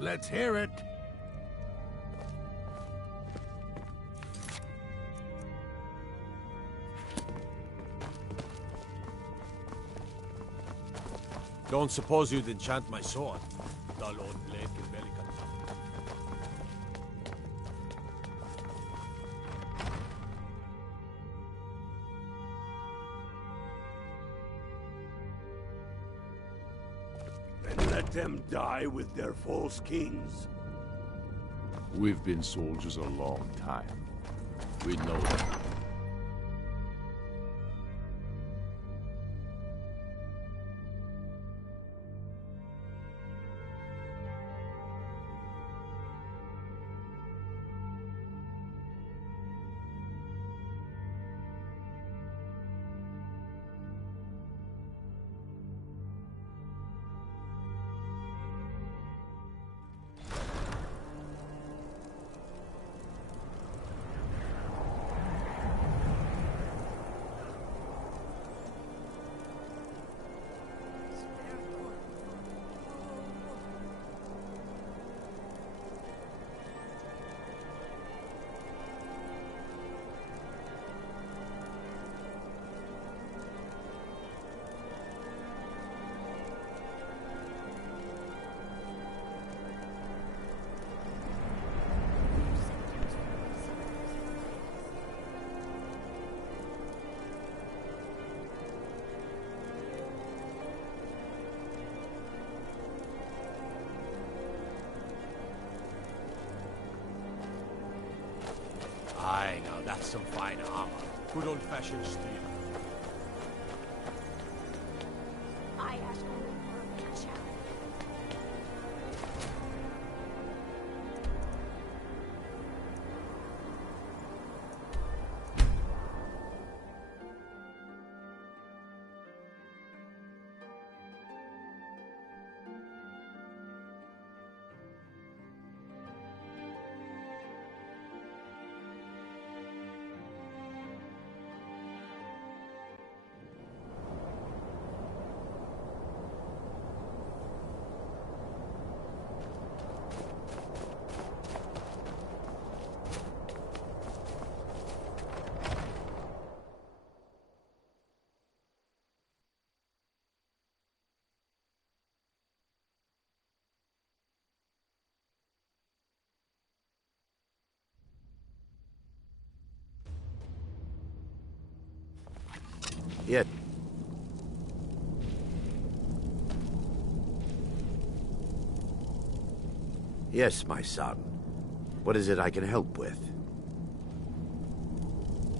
Let's hear it. Don't suppose you'd enchant my sword? Dull old blade can barely cut. And let them die with their false kings. We've been soldiers a long time. We know them. Aye, now that's some fine armor. Good old-fashioned steel. I ask only for a challenge. Yes. Yes, my son. What is it I can help with?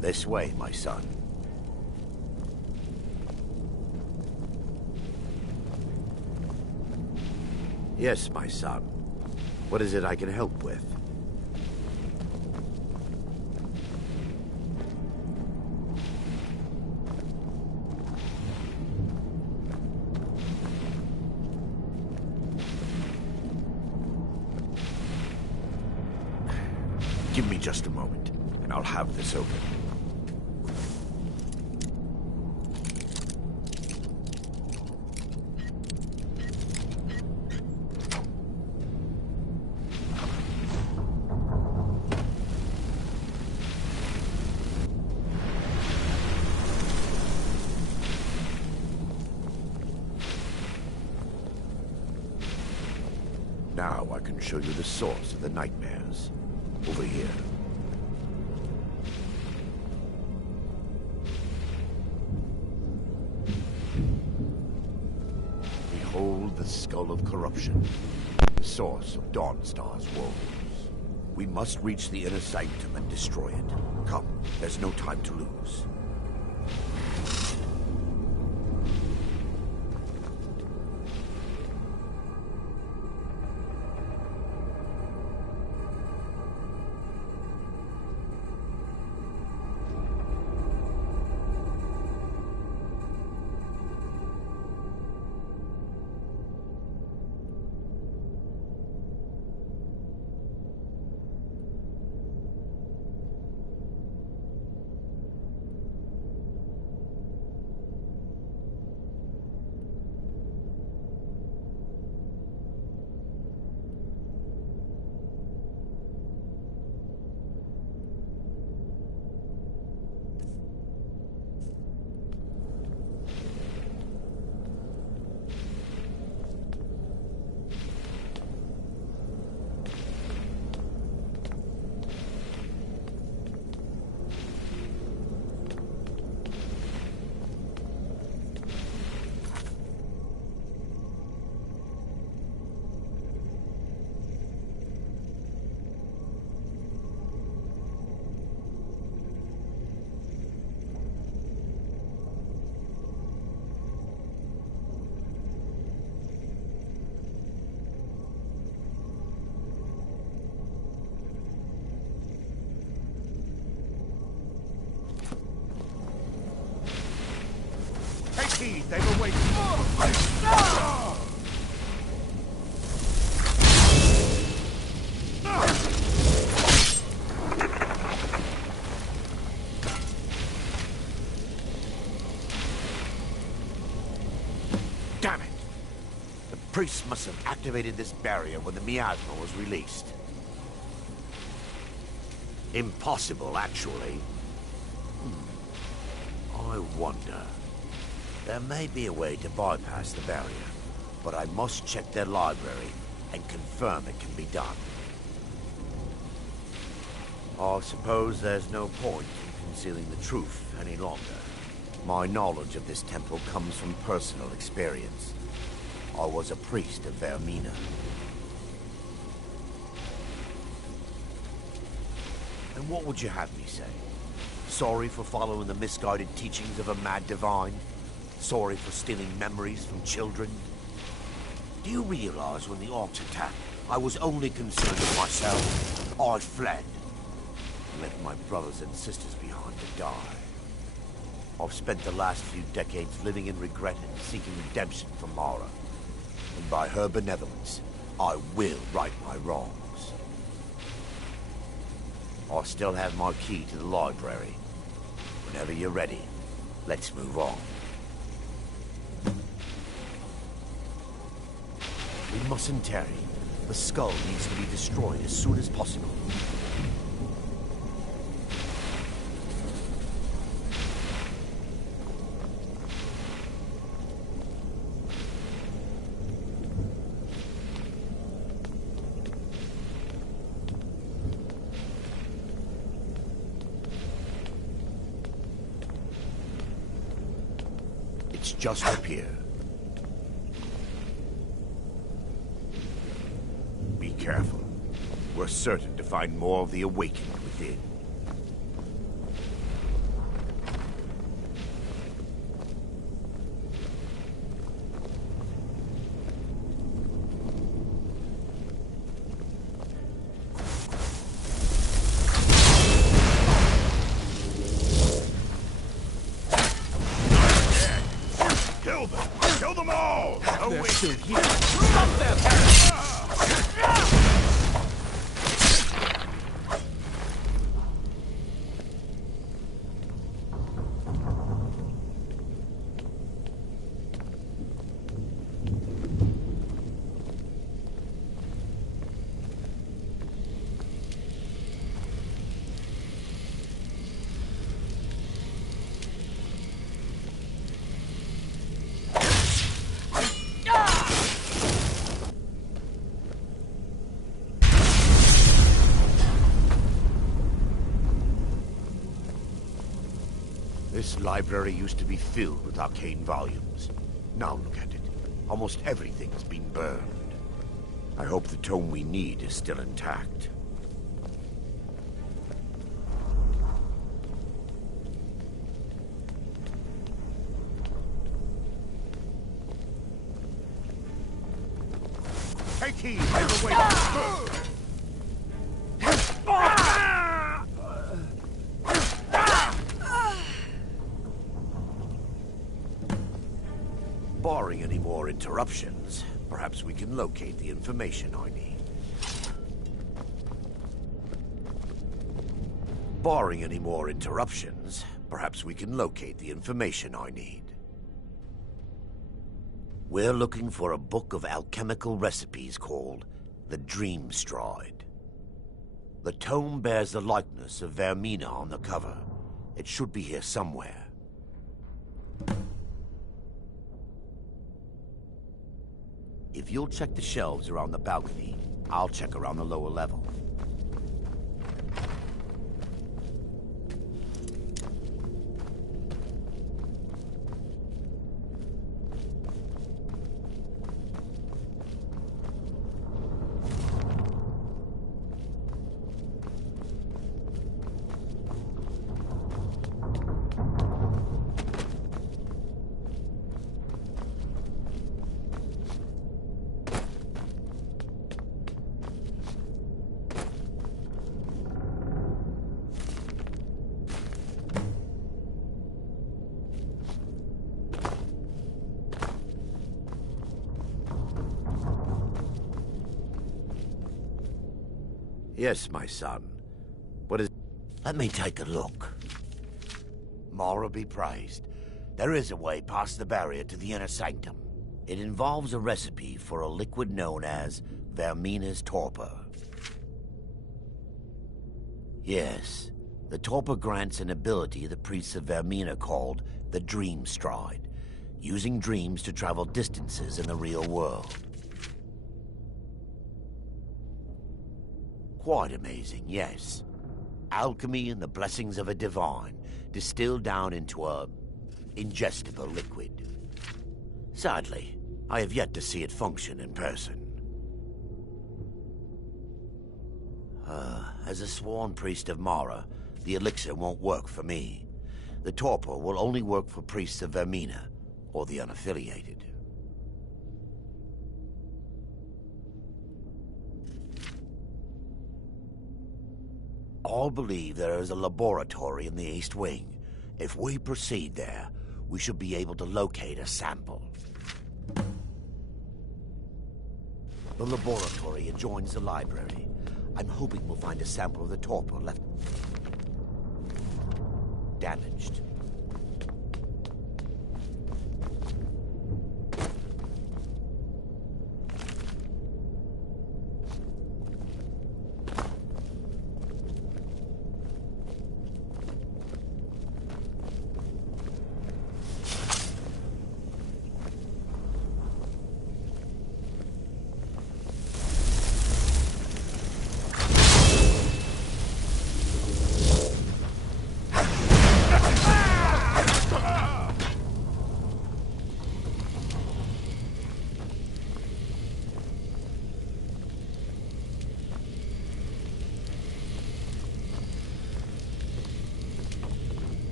This way, my son. Yes, my son. What is it I can help with? Give me just a moment, and I'll have this open. Now I can show you the source of the nightmares. Over here. Behold the skull of corruption, the source of Dawnstar's woes. We must reach the inner sanctum and destroy it. Come, there's no time to lose. heed, they've awakened. Damn it! The priest must have activated this barrier when the miasma was released. Impossible, actually. I wonder. There may be a way to bypass the barrier, but I must check their library and confirm it can be done. I suppose there's no point in concealing the truth any longer. My knowledge of this temple comes from personal experience. I was a priest of Vermina. And what would you have me say? Sorry for following the misguided teachings of a mad divine? Sorry for stealing memories from children? Do you realize when the orcs attacked, I was only concerned with myself? I fled. And left my brothers and sisters behind to die. I've spent the last few decades living in regret and seeking redemption from Mara. And by her benevolence, I will right my wrongs. I still have my key to the library. Whenever you're ready, let's move on. We mustn't tarry. The skull needs to be destroyed as soon as possible. It's just up here. Be careful. We're certain to find more of the awakened within. Kill them all! They're still here. Stop them! This library used to be filled with arcane volumes. Now look at it. Almost everything's been burned. I hope the tome we need is still intact. Take heed, they've awakened. Barring any more interruptions, perhaps we can locate the information I need. Barring any more interruptions, perhaps we can locate the information I need. We're looking for a book of alchemical recipes called the Dream Stride. The tome bears the likeness of Vermina on the cover. It should be here somewhere. If you'll check the shelves around the balcony, I'll check around the lower level. Yes, my son. What is... Let me take a look. Mara be praised. There is a way past the barrier to the inner sanctum. It involves a recipe for a liquid known as Vermina's torpor. Yes, the torpor grants an ability the priests of Vermina called the Dream Stride, using dreams to travel distances in the real world. Quite amazing, yes. Alchemy and the blessings of a divine, distilled down into a ingestible liquid. Sadly, I have yet to see it function in person. As a sworn priest of Mara, the elixir won't work for me. The torpor will only work for priests of Vermina, or the unaffiliated. All believe there is a laboratory in the East Wing. If we proceed there, we should be able to locate a sample. The laboratory adjoins the library. I'm hoping we'll find a sample of the torpor left damaged.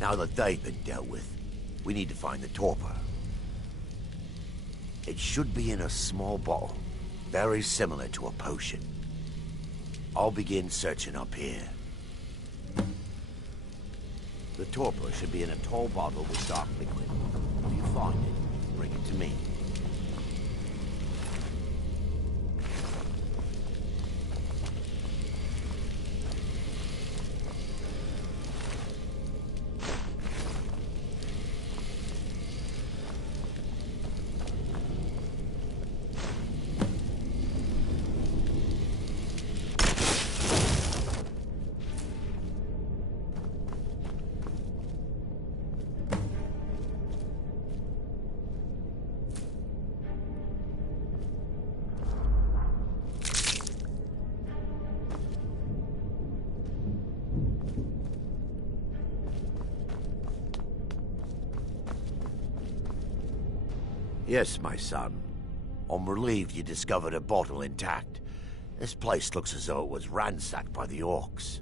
Now that they've been dealt with, we need to find the torpor. It should be in a small bottle, very similar to a potion. I'll begin searching up here. The torpor should be in a tall bottle with dark liquid. If you find it, bring it to me. Yes, my son. I'm relieved you discovered a bottle intact. This place looks as though it was ransacked by the orcs.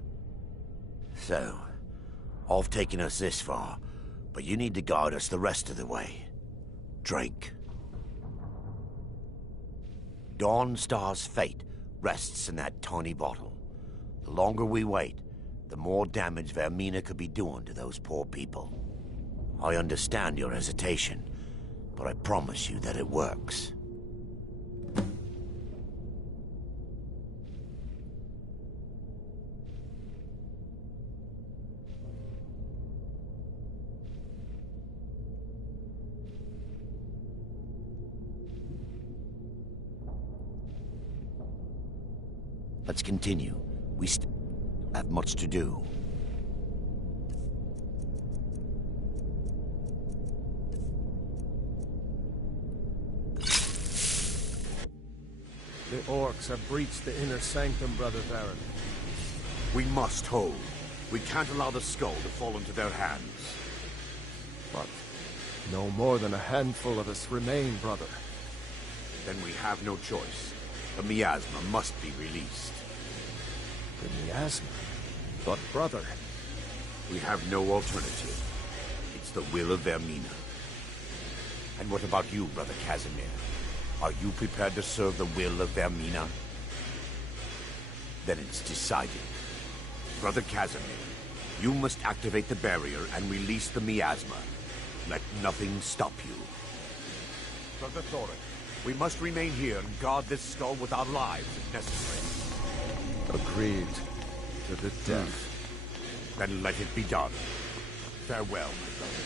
So, I've taken us this far, but you need to guide us the rest of the way. Drink. Dawnstar's fate rests in that tiny bottle. The longer we wait, the more damage Vermina could be doing to those poor people. I understand your hesitation, but I promise you that it works. Let's continue. We still have much to do. The orcs have breached the inner sanctum, Brother Baron. We must hold. We can't allow the skull to fall into their hands. But no more than a handful of us remain, brother. Then we have no choice. The miasma must be released. The miasma? But brother... We have no alternative. It's the will of Vermina. And what about you, Brother Casimir? Are you prepared to serve the will of Vermina? Then it's decided. Brother Casimir, you must activate the barrier and release the miasma. Let nothing stop you. Brother Thorin, we must remain here and guard this skull with our lives if necessary. Agreed. To the death. Then let it be done. Farewell, my brother.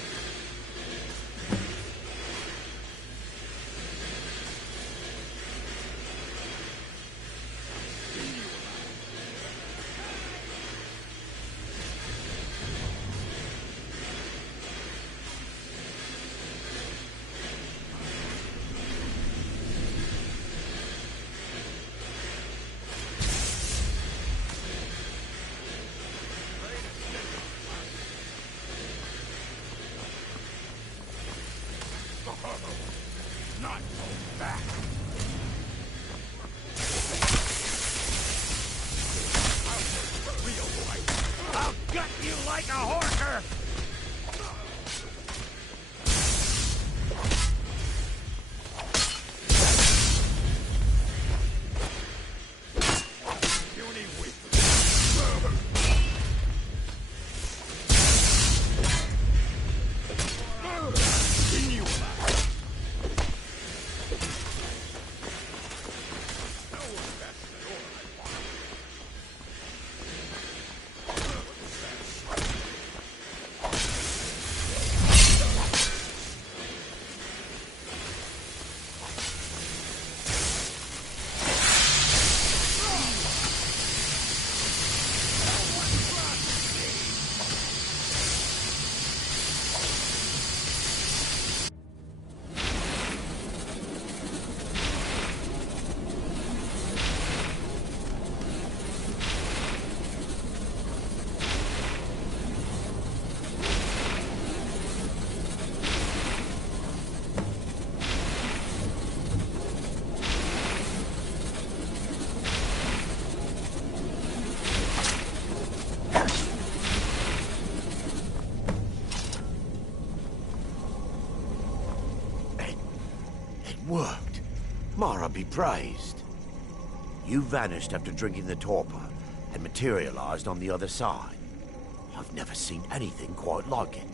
Not go back. I'll gut you like a horker! Worked. Mara be praised. You vanished after drinking the torpor and materialized on the other side. I've never seen anything quite like it.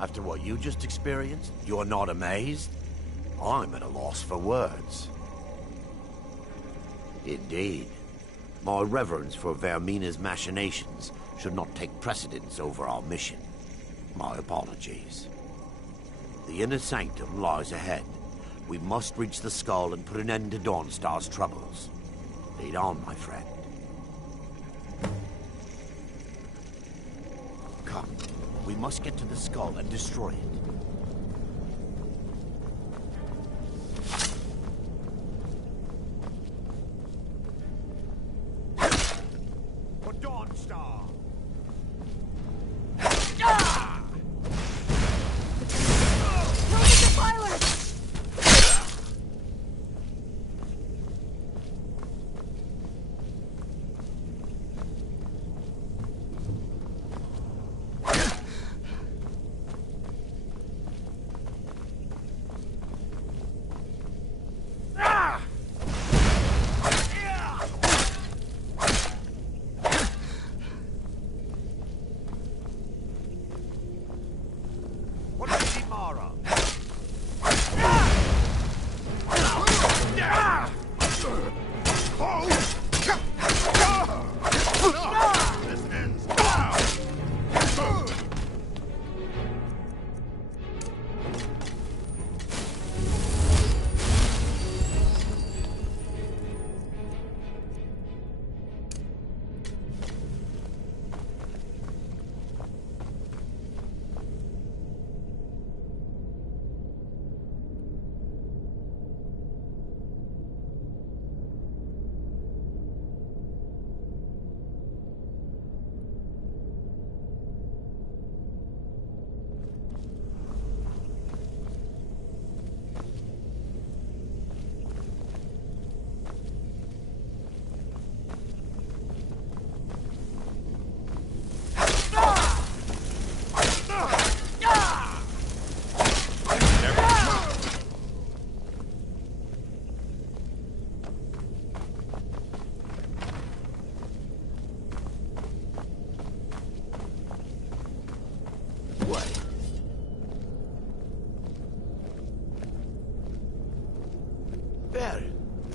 After what you just experienced, you're not amazed? I'm at a loss for words. Indeed. My reverence for Vermina's machinations should not take precedence over our mission. My apologies. The inner sanctum lies ahead. We must reach the skull and put an end to Dawnstar's troubles. Lead on, my friend. Come. We must get to the skull and destroy it. For Dawnstar!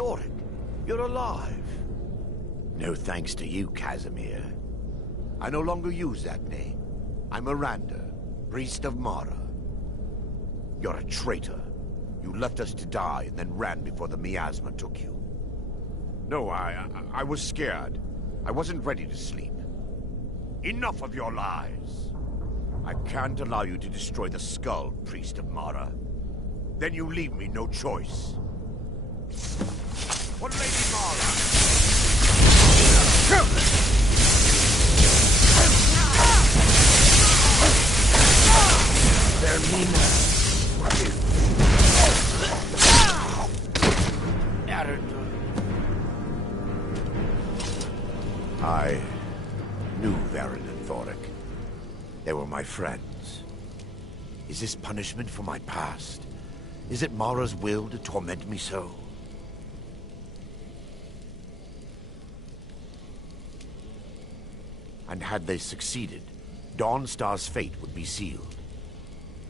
Thoric, you're alive. No thanks to you, Casimir. I no longer use that name. I'm Miranda, priest of Mara. You're a traitor. You left us to die and then ran before the miasma took you. No, I was scared. I wasn't ready to sleep. Enough of your lies. I can't allow you to destroy the skull, priest of Mara. Then you leave me no choice. For Lady Mara! I knew Varen and Thoric. They were my friends. Is this punishment for my past? Is it Mara's will to torment me so? And had they succeeded, Dawnstar's fate would be sealed.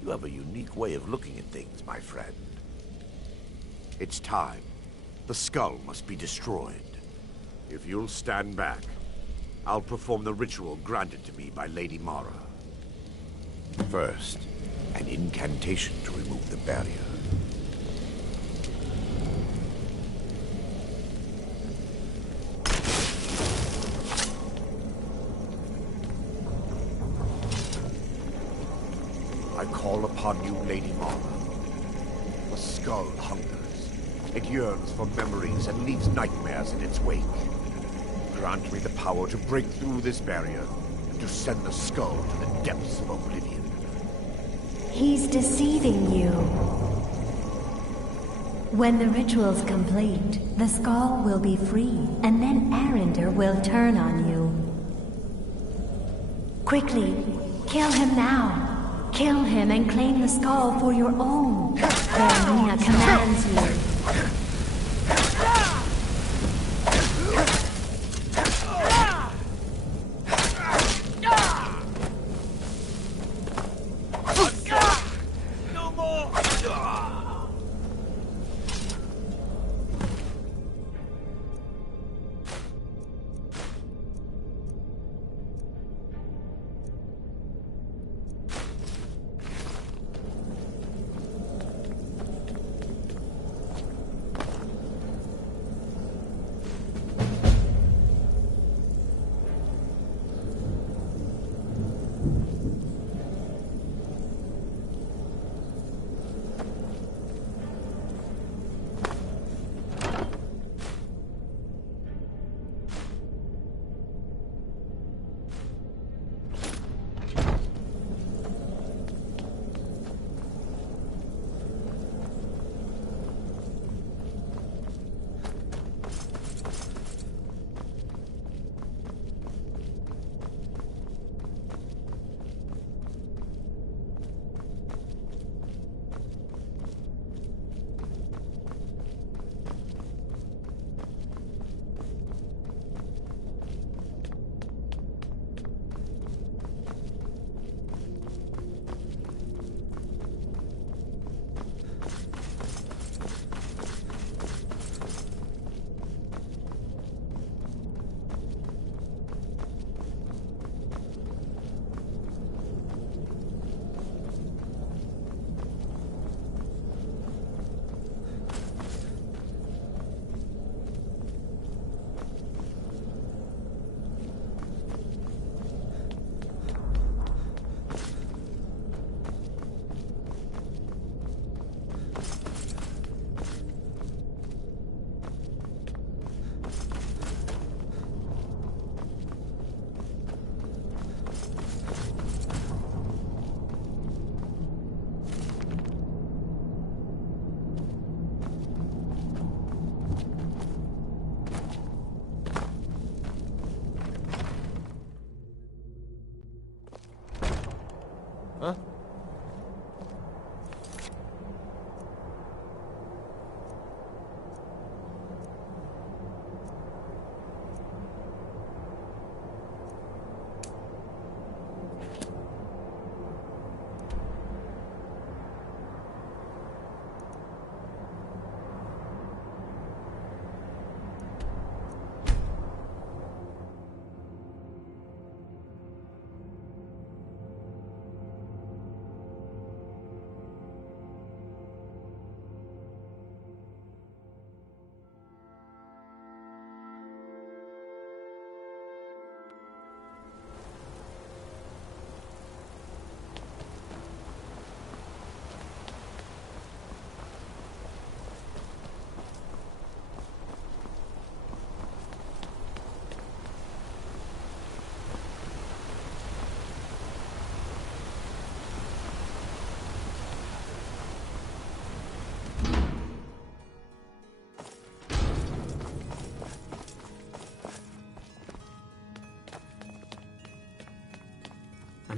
You have a unique way of looking at things, my friend. It's time. The skull must be destroyed. If you'll stand back, I'll perform the ritual granted to me by Lady Mara. First, an incantation to remove the barrier. I call upon you, Lady Mara. The skull hungers. It yearns for memories and leaves nightmares in its wake. Grant me the power to break through this barrier and to send the skull to the depths of oblivion. He's deceiving you. When the ritual's complete, the skull will be free, and then Arender will turn on you. Quickly, kill him now. Kill him and claim the skull for your own. Vermina commands you.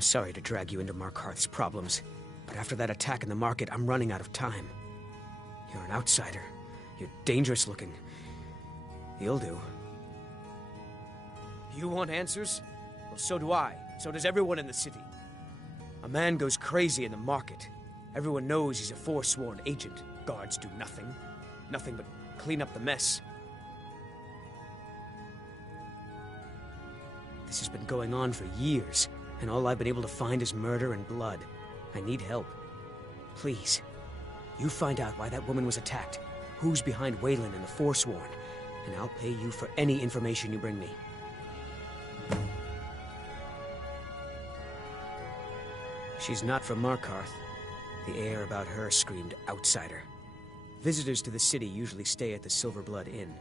sorry to drag you into Markarth's problems, but after that attack in the market, I'm running out of time. You're an outsider. You're dangerous looking. You'll do. You want answers? Well, so do I. So does everyone in the city. A man goes crazy in the market. Everyone knows he's a forsworn agent. Guards do nothing. Nothing but clean up the mess. This has been going on for years, and all I've been able to find is murder and blood. I need help. Please, you find out why that woman was attacked, who's behind Wayland and the Forsworn, and I'll pay you for any information you bring me. She's not from Markarth. The air about her screamed outsider. Visitors to the city usually stay at the Silverblood Inn.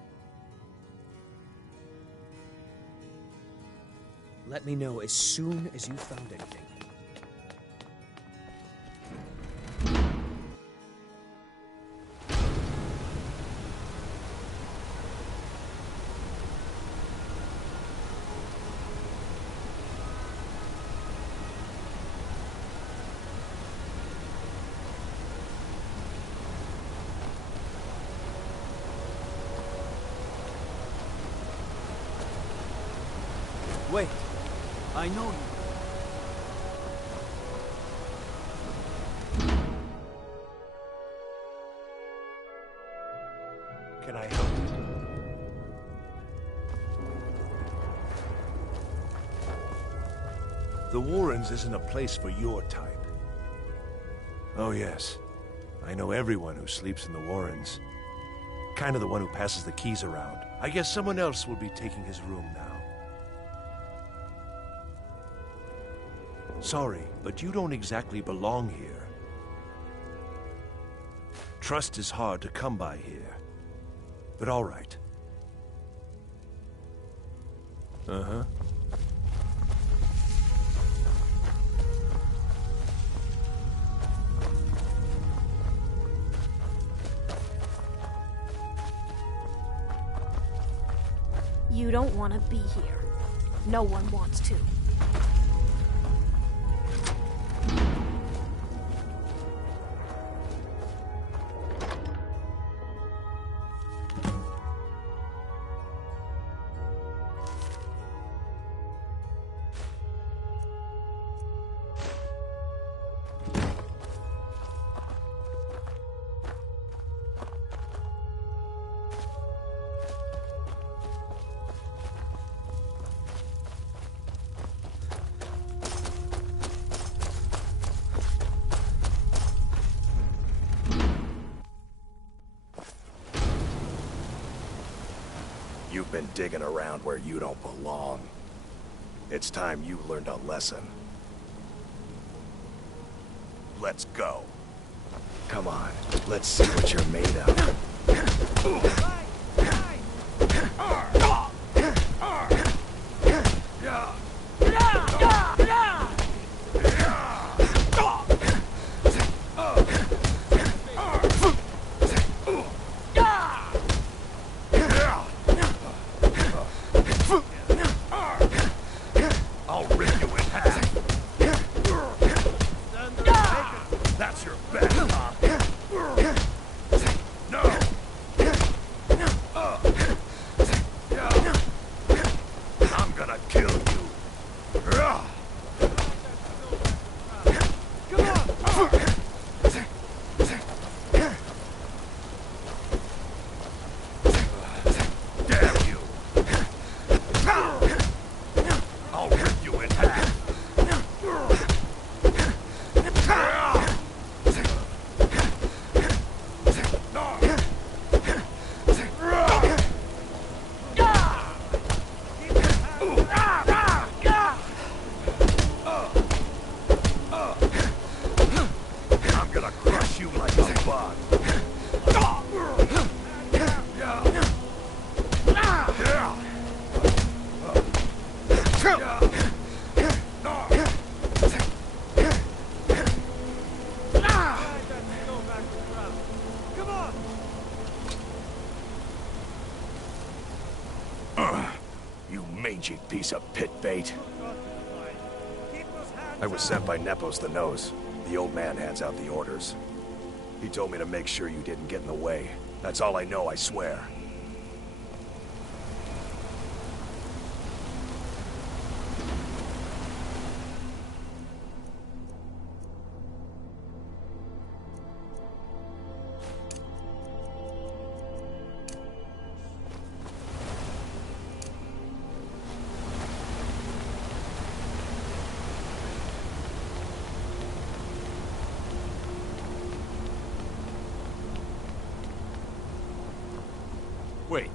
Let me know as soon as you found anything. Wait, I know you. Can I help you? The Warrens isn't a place for your type. Oh yes, I know everyone who sleeps in the Warrens. Kind of the one who passes the keys around. I guess someone else will be taking his room now. Sorry, but you don't exactly belong here. Trust is hard to come by here. But all right. Uh-huh. You don't want to be here. No one wants to. You've been digging around where you don't belong. It's time you learned a lesson. Let's go. Come on, let's see what you're made of. I'll rip you in half. That's your bet, huh? No. I'm gonna kill you. Come on. Damn you. I'll rip you in half. I'm gonna crush you like a bug. You mangy piece of pit bait. Keep those hands I was sent by Nepos the Nose. The old man hands out the orders. He told me to make sure you didn't get in the way. That's all I know, I swear. Wait,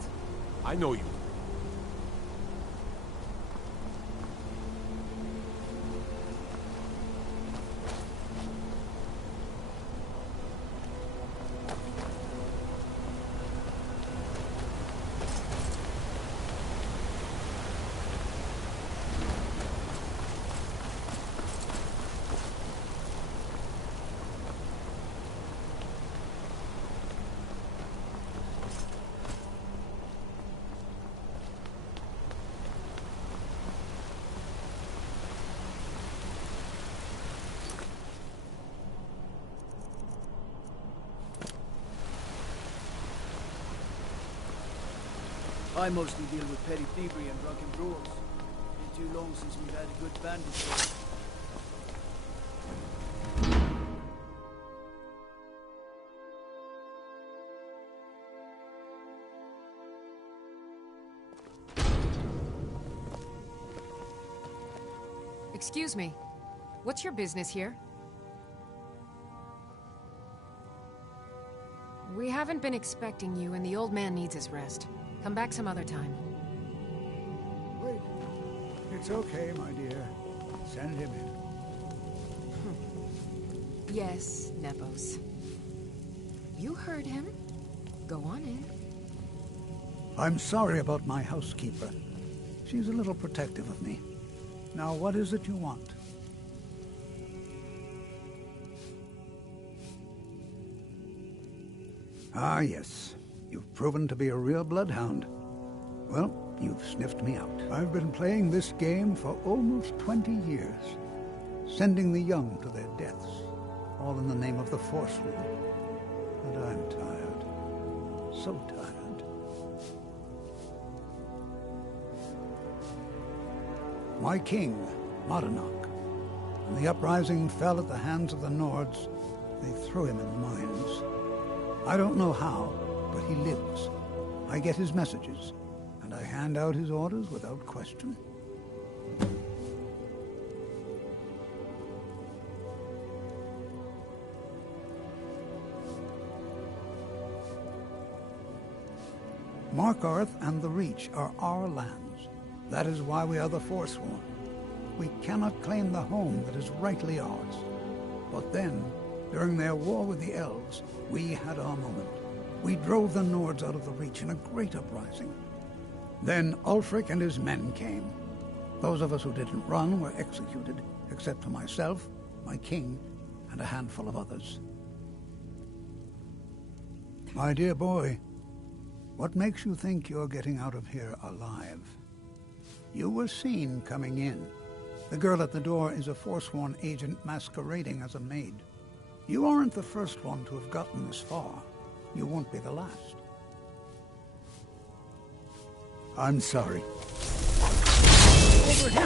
I know you. I mostly deal with petty thievery and drunken brawls. Been too long since we've had a good bandit fight. Excuse me. What's your business here? We haven't been expecting you, and the old man needs his rest. Come back some other time. Wait. It's okay, my dear. Send him in. Yes, Nepos. You heard him. Go on in. I'm sorry about my housekeeper. She's a little protective of me. Now, what is it you want? Ah, yes. You've proven to be a real bloodhound. Well, you've sniffed me out. I've been playing this game for almost 20 years, sending the young to their deaths, all in the name of the Forsworn. And I'm tired. So tired. My king, Madanach, when the uprising fell at the hands of the Nords, they threw him in the mines. I don't know how, but he lives. I get his messages, and I hand out his orders without question. Markarth and the Reach are our lands. That is why we are the Forsworn. We cannot claim the home that is rightly ours. But then, during their war with the Elves, we had our moment. We drove the Nords out of the Reach in a great uprising. Then Ulfric and his men came. Those of us who didn't run were executed, except for myself, my king, and a handful of others. My dear boy, what makes you think you're getting out of here alive? You were seen coming in. The girl at the door is a Forsworn agent masquerading as a maid. You aren't the first one to have gotten this far. You won't be the last. I'm sorry. Over here!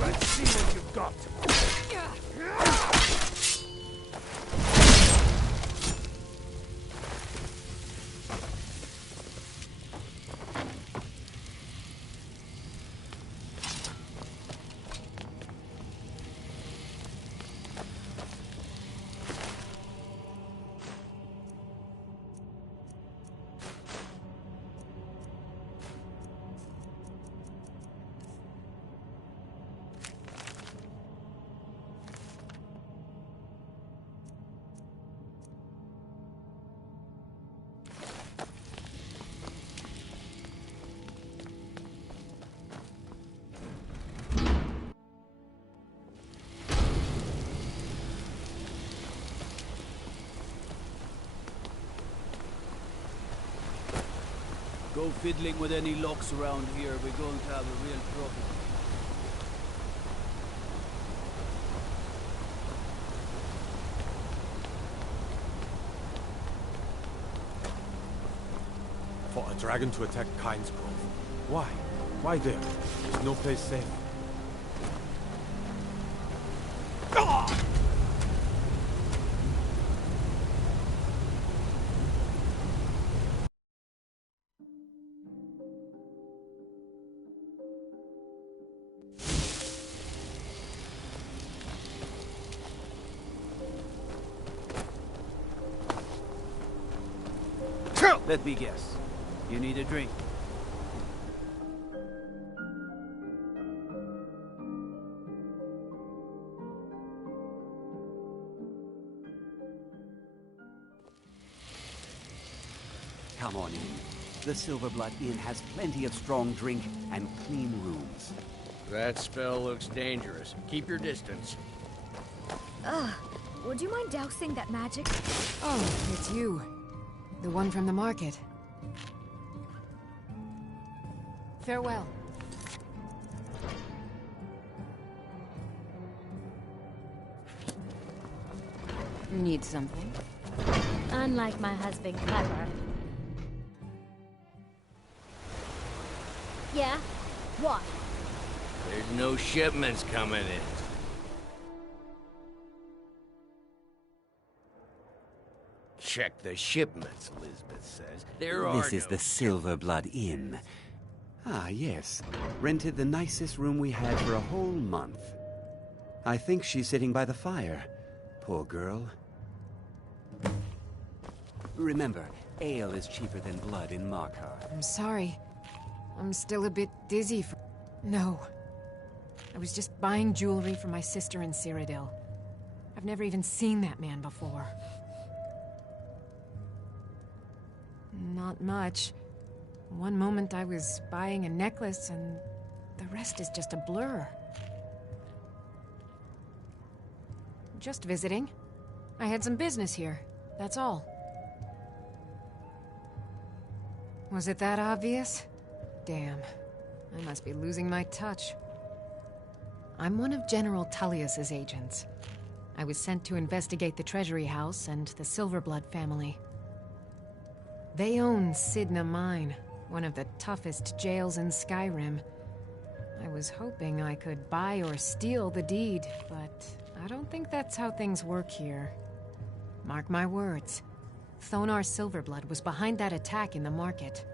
Let's see what you've got. Go fiddling with any locks around here, we're going to have a real problem. For a dragon to attack Kyne's Grove. Why? Why there? There's no place safe. Let me guess. You need a drink. Come on in. The Silverblood Inn has plenty of strong drink and clean rooms. That spell looks dangerous. Keep your distance. Ugh. Would you mind dousing that magic? Oh, it's you. The one from the market. Farewell. Need something? Unlike my husband, Clever. Yeah? What? There's no shipments coming in. Check the shipments, Elizabeth says. There are This is the Silverblood Inn. Ah, yes. Rented the nicest room we had for a whole month. I think she's sitting by the fire. Poor girl. Remember, ale is cheaper than blood in Markar. I'm sorry. I'm still a bit dizzy from... No. I was just buying jewelry for my sister in Cyrodiil. I've never even seen that man before. Not much. One moment I was buying a necklace, and the rest is just a blur. Just visiting. I had some business here, that's all. Was it that obvious? Damn. I must be losing my touch. I'm one of General Tullius's agents. I was sent to investigate the Treasury House and the Silverblood family. They own Sidna Mine, one of the toughest jails in Skyrim. I was hoping I could buy or steal the deed, but I don't think that's how things work here. Mark my words. Thonar Silverblood was behind that attack in the market.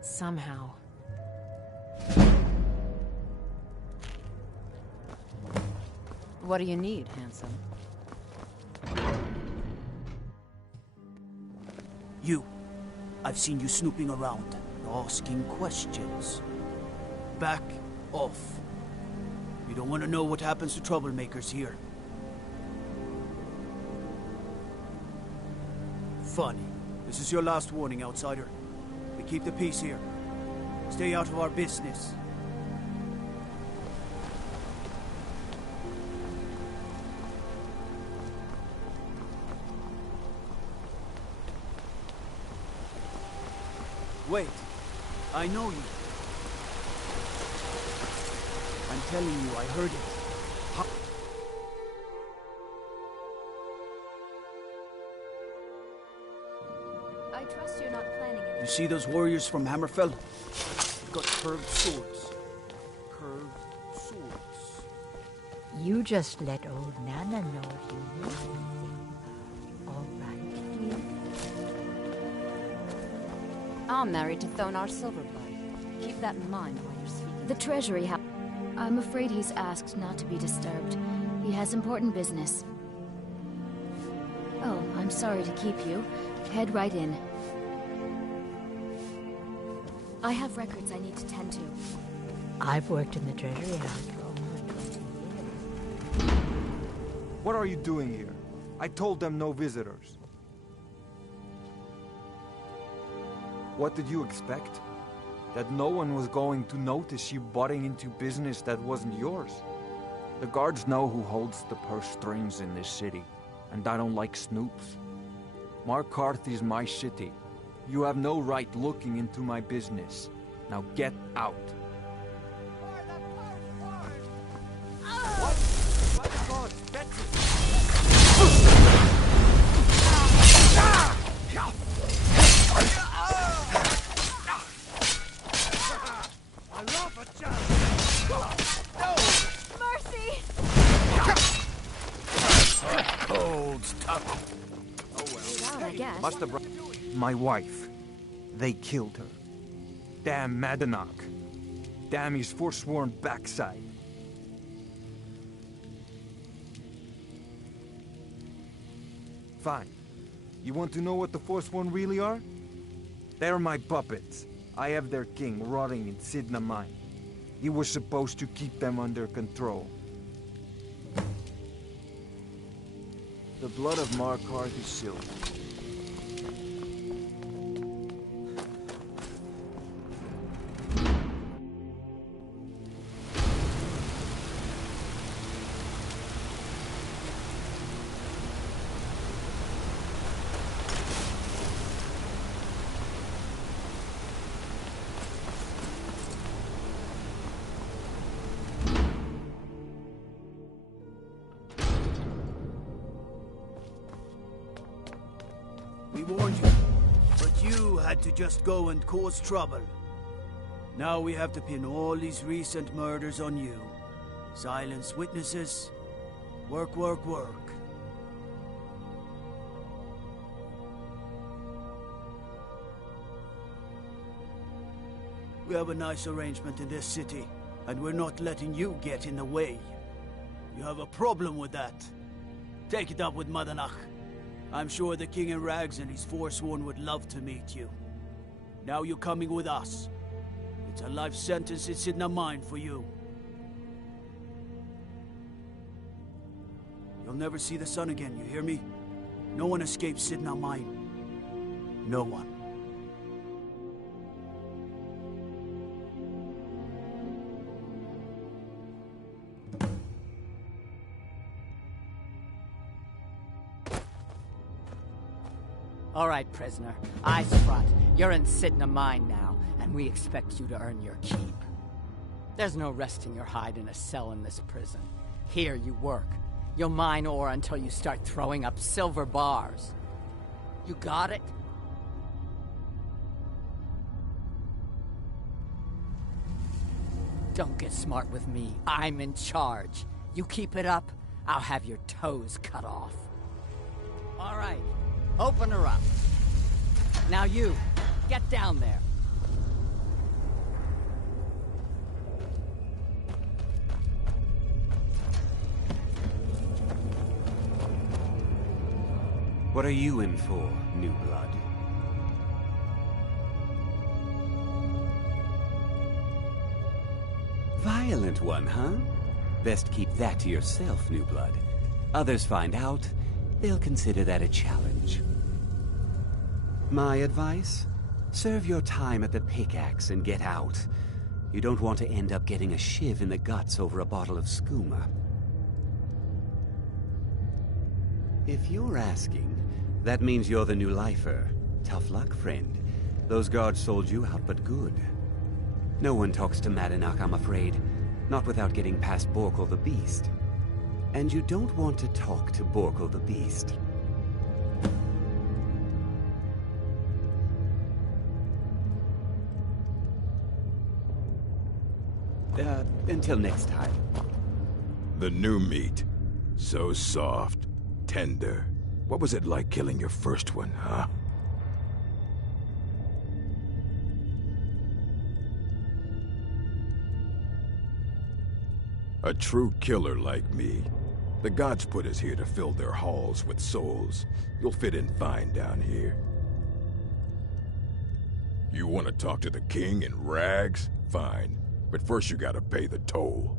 Somehow. What do you need, handsome? You. I've seen you snooping around, asking questions. Back off. You don't want to know what happens to troublemakers here. Funny. This is your last warning, outsider. We keep the peace here. Stay out of our business. Wait. I know you. I'm telling you, I heard it. I trust you're not planning it. You see those warriors from Hammerfell? They've got curved swords. Curved swords. You just let old Nana know you know anything. All right, dear? I'm married to Thonar Silverblood. Keep that in mind while you're speaking. The Treasury House. I'm afraid he's asked not to be disturbed. He has important business. Oh, I'm sorry to keep you. Head right in. I have records I need to tend to. I've worked in the Treasury House for almost 20 years. What are you doing here? I told them no visitors. What did you expect? That no one was going to notice you butting into business that wasn't yours? The guards know who holds the purse strings in this city, and I don't like snoops. Markarth is my city, You have no right looking into my business. Now get out. Mercy! Cold stuff. I guess. Must have my wife. They killed her. Damn Madanach. Damn his forsworn backside. Fine. You want to know what the Forsworn really are? They're my puppets. I have their king rotting in Sidna Mine. He was supposed to keep them under control. The blood of Markarth is silver. We warned you, but you had to just go and cause trouble. Now we have to pin all these recent murders on you. Silence witnesses. Work, work, work. We have a nice arrangement in this city, and we're not letting you get in the way. You have a problem with that. Take it up with Madanach. I'm sure the King in Rags and his Forsworn would love to meet you. Now you're coming with us. It's a life sentence in Sidna Mine for you. You'll never see the sun again, you hear me? No one escapes Sidna Mine. No one. All right, prisoner. Eyes front. You're in Sidna Mine now, and we expect you to earn your keep. There's no resting your hide in a cell in this prison. Here you work. You'll mine ore until you start throwing up silver bars. You got it? Don't get smart with me. I'm in charge. You keep it up, I'll have your toes cut off. All right. Open her up. Now you, get down there. What are you in for, new blood? Violent one, huh? Best keep that to yourself, new blood. Others find out, they'll consider that a challenge. My advice? Serve your time at the pickaxe and get out. You don't want to end up getting a shiv in the guts over a bottle of skooma. If you're asking, that means you're the new lifer. Tough luck, friend. Those guards sold you out, but good. No one talks to Madanach, I'm afraid. Not without getting past Borkul the Beast. And you don't want to talk to Borkul the Beast. Until next time. The new meat. So soft, tender. What was it like killing your first one, huh? A true killer like me. The gods put us here to fill their halls with souls. You'll fit in fine down here. You want to talk to the king in rags? Fine. But first you gotta pay the toll.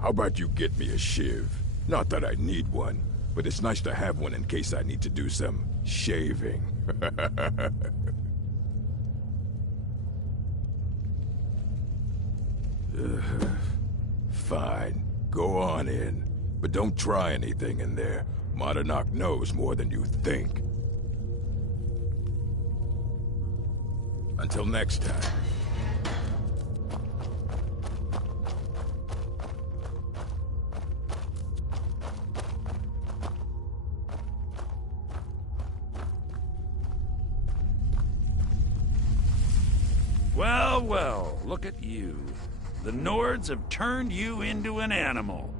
How about you get me a shiv? Not that I need one, but it's nice to have one in case I need to do some shaving. Fine. Go on in. But don't try anything in there. Madanach knows more than you think. Until next time. Well, well, look at you. The Nords have turned you into an animal.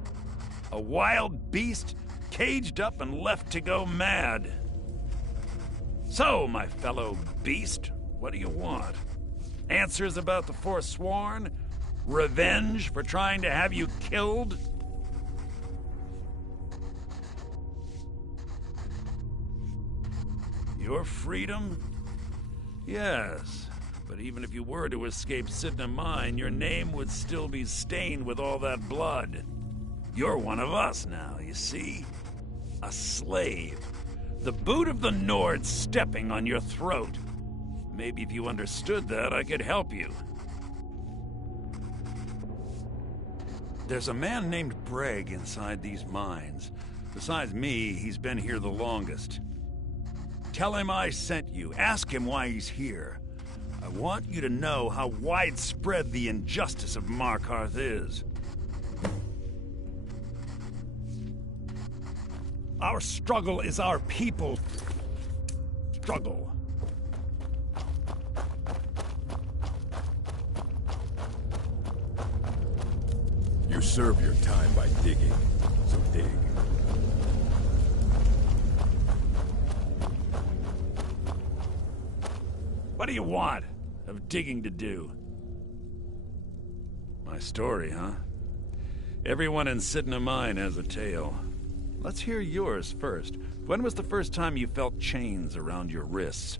A wild beast, caged up and left to go mad. So, my fellow beast, what do you want? Answers about the Forsworn? Revenge for trying to have you killed? Your freedom? Yes. But even if you were to escape Signum Mine, your name would still be stained with all that blood. You're one of us now, you see? A slave. The boot of the Nords stepping on your throat. Maybe if you understood that, I could help you. There's a man named Breg inside these mines. Besides me, he's been here the longest. Tell him I sent you. Ask him why he's here. I want you to know how widespread the injustice of Markarth is. Our struggle is our people's struggle. You serve your time by digging, so dig. What do you want of digging to do? My story, huh? Everyone in Signum Mine has a tale. Let's hear yours first. When was the first time you felt chains around your wrists?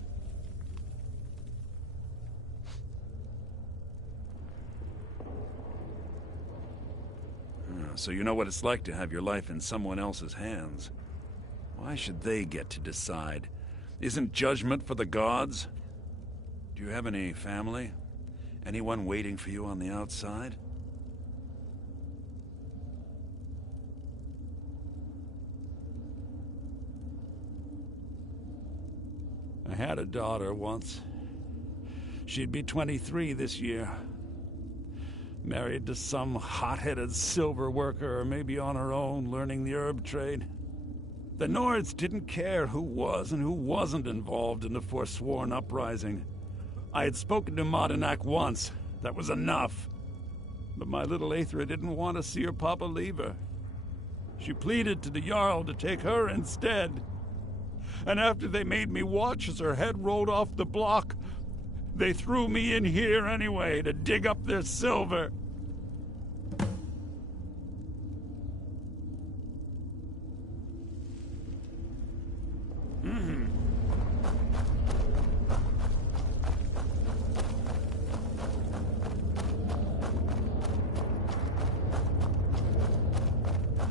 So you know what it's like to have your life in someone else's hands. Why should they get to decide? Isn't judgment for the gods? Do you have any family? Anyone waiting for you on the outside? I had a daughter once. She'd be 23 this year. Married to some hot-headed silver worker, or maybe on her own, learning the herb trade. The Nords didn't care who was and who wasn't involved in the Forsworn uprising. I had spoken to Madanak once. That was enough. But my little Aethra didn't want to see her papa leave her. She pleaded to the Jarl to take her instead. And after they made me watch as her head rolled off the block, they threw me in here anyway to dig up their silver.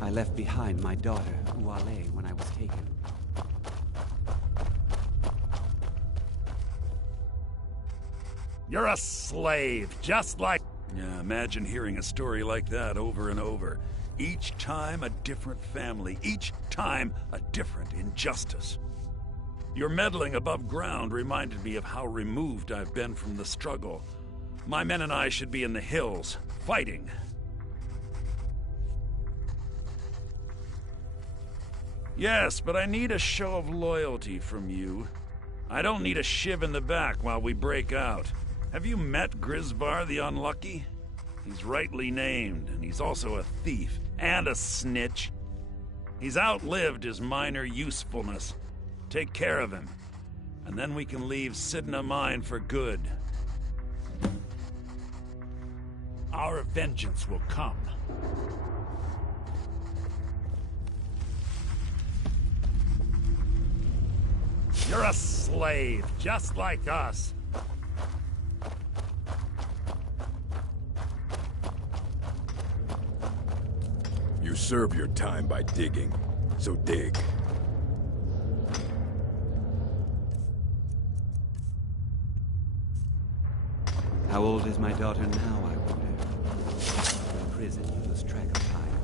I left behind my daughter, Uale, when I was taken. You're a slave, just like... Yeah, imagine hearing a story like that over and over. Each time a different family, each time a different injustice. Your meddling above ground reminded me of how removed I've been from the struggle. My men and I should be in the hills, fighting. Yes, but I need a show of loyalty from you. I don't need a shiv in the back while we break out. Have you met Grisvar the Unlucky? He's rightly named, and he's also a thief and a snitch. He's outlived his minor usefulness. Take care of him, and then we can leave Signum Mine for good. Our vengeance will come. You're a slave, just like us. You serve your time by digging, so dig. How old is my daughter now, I wonder? In prison, you lose track of time.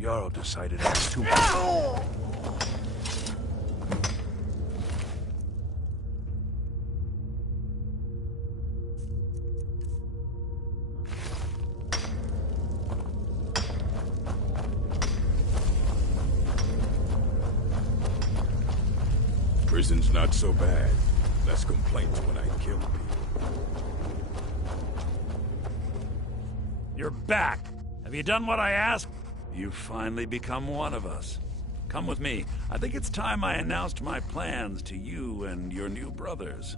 Jarl decided I was too much. Prison's not so bad. Less complaints when I kill people. You're back! Have you done what I asked? You've finally become one of us. Come with me. I think it's time I announced my plans to you and your new brothers.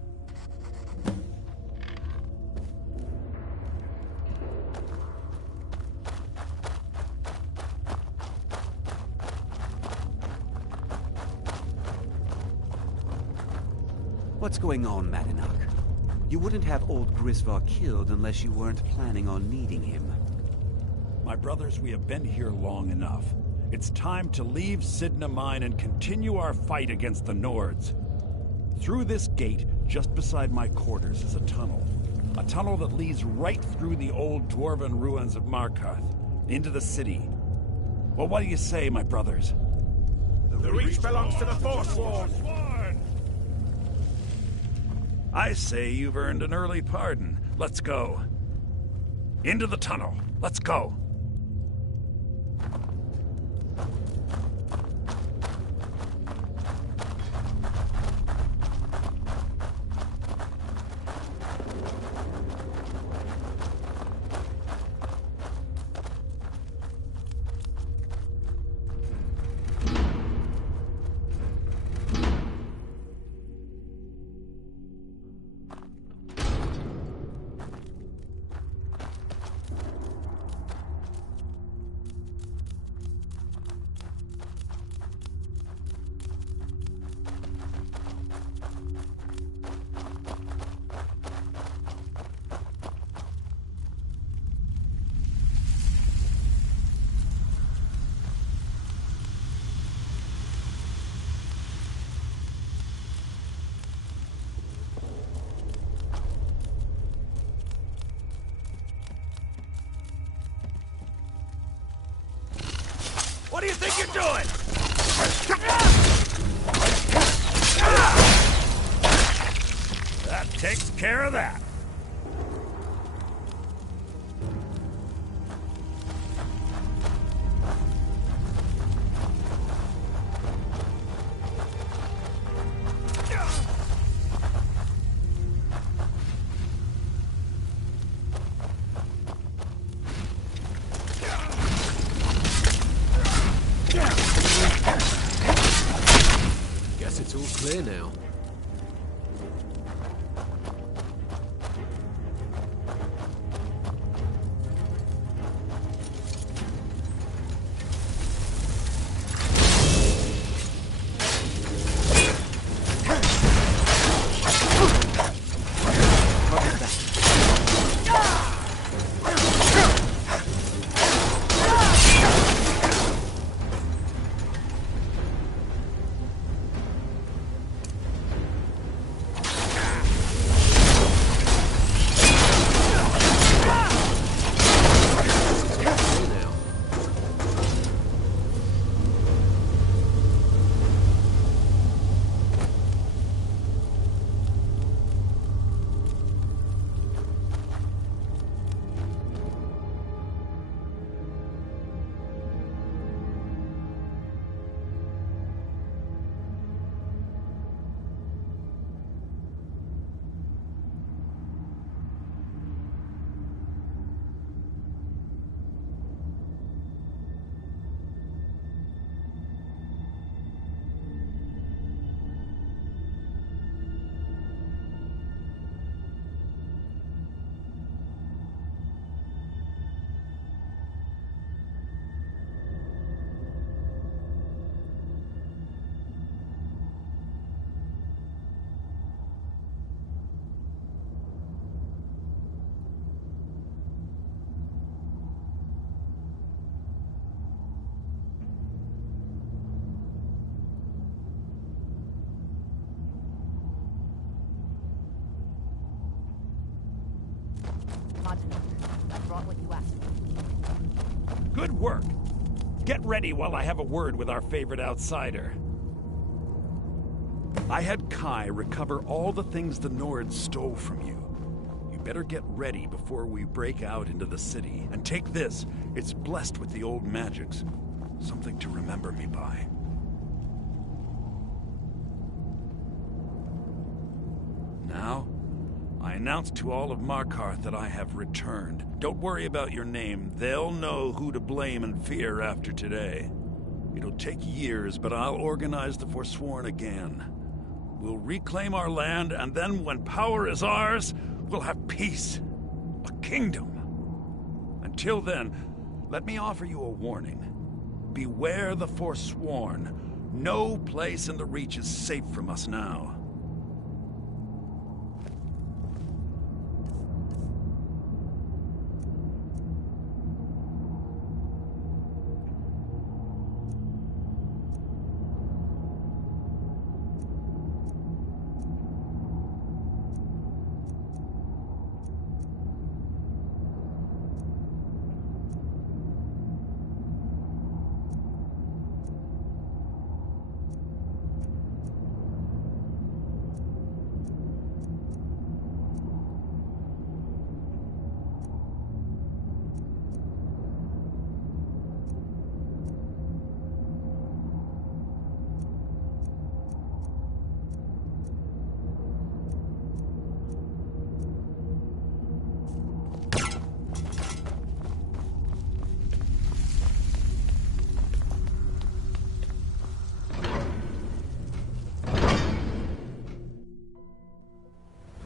What's going on, Madanach? You wouldn't have old Grisvar killed unless you weren't planning on needing him. My brothers, we have been here long enough. It's time to leave Sidna Mine and continue our fight against the Nords. Through this gate, just beside my quarters, is a tunnel. A tunnel that leads right through the old dwarven ruins of Markarth, into the city. Well, what do you say, my brothers? The Reach belongs to the Forsworn! I say you've earned an early pardon. Let's go. Into the tunnel. Let's go. What do you think you're doing? That takes care of that. Guess it's all clear now. I brought what you asked for. Good work. Get ready while I have a word with our favorite outsider. I had Kai recover all the things the Nords stole from you. You better get ready before we break out into the city. And take this. It's blessed with the old magics. Something to remember me by. Announce to all of Markarth that I have returned. Don't worry about your name. They'll know who to blame and fear after today. It'll take years, but I'll organize the Forsworn again. We'll reclaim our land, and then when power is ours, we'll have peace. A kingdom. Until then, let me offer you a warning. Beware the Forsworn. No place in the Reach is safe from us now.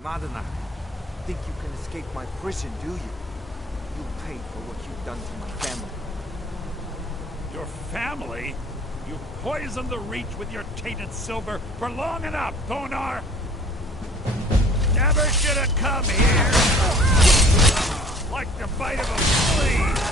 Madana, think you can escape my prison, do you? You'll pay for what you've done to my family. Your family? You poisoned the Reach with your tainted silver for long enough, Thonar! Never should have come here! Like the bite of a flea!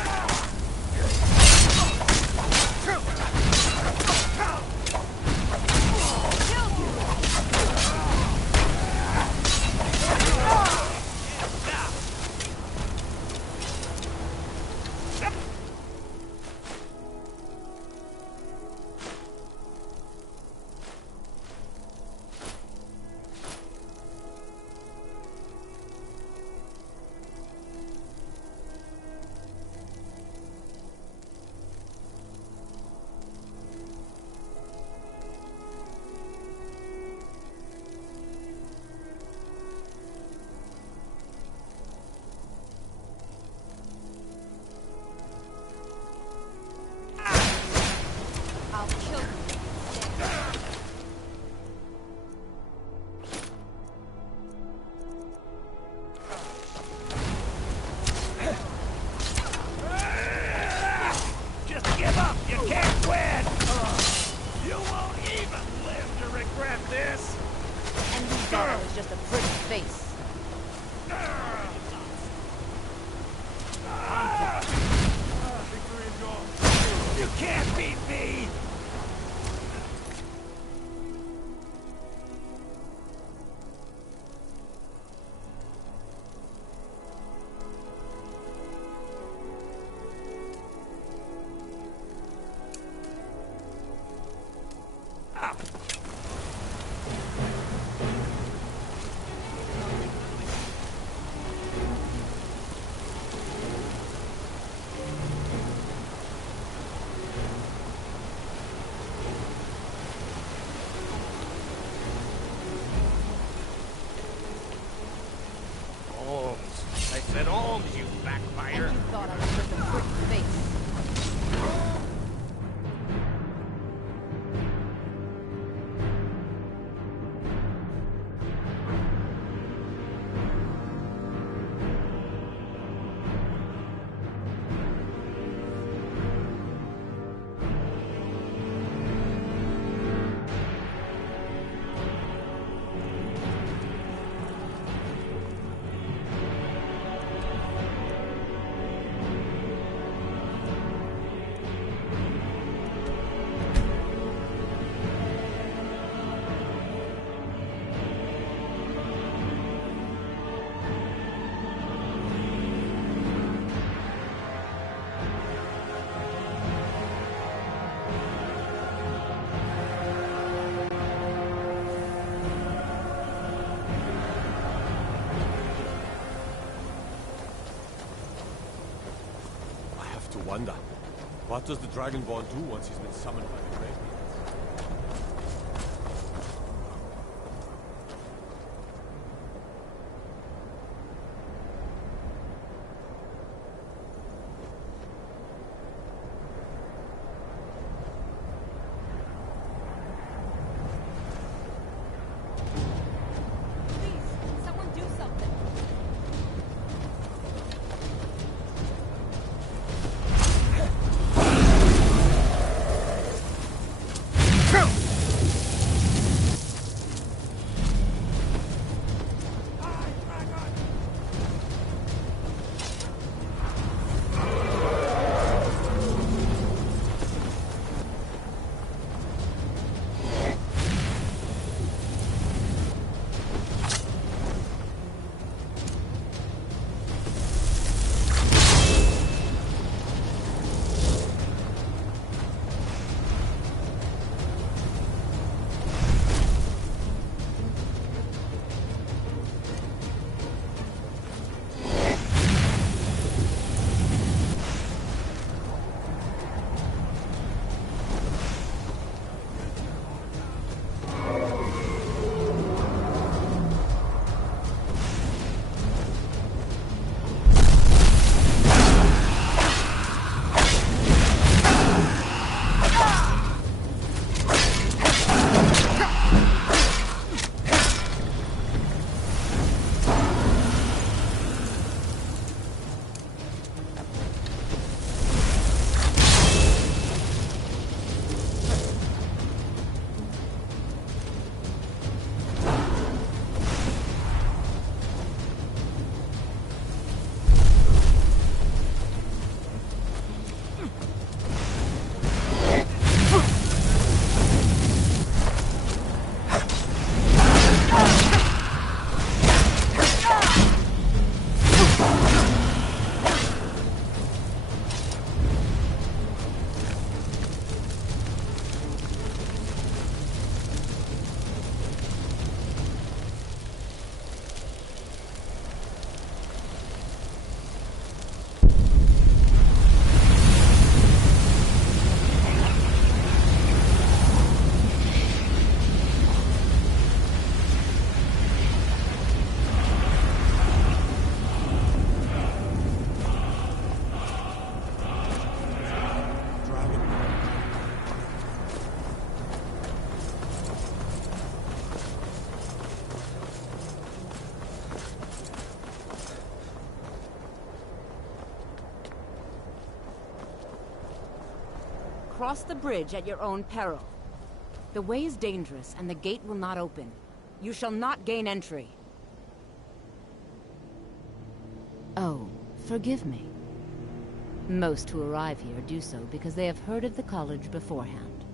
At all, you backfire. And you thought I was just a pretty face. Wonder, what does the Dragonborn do once he's been summoned by the Great? cross the bridge at your own peril. The way is dangerous, and the gate will not open. You shall not gain entry. Oh, forgive me. Most who arrive here do so because they have heard of the college beforehand.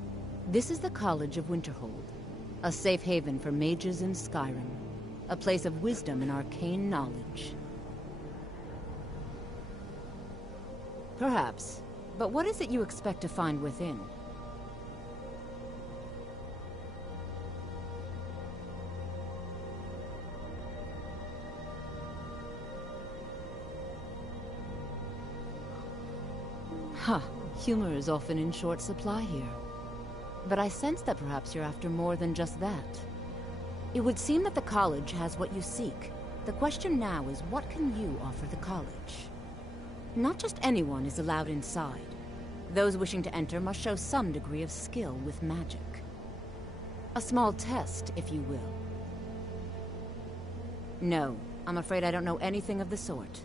This is the College of Winterhold, a safe haven for mages in Skyrim, a place of wisdom and arcane knowledge. Perhaps, but what is it you expect to find within? Huh, humor is often in short supply here. But I sense that perhaps you're after more than just that. It would seem that the college has what you seek. The question now is, what can you offer the college? Not just anyone is allowed inside. Those wishing to enter must show some degree of skill with magic. A small test, if you will. No, I'm afraid I don't know anything of the sort.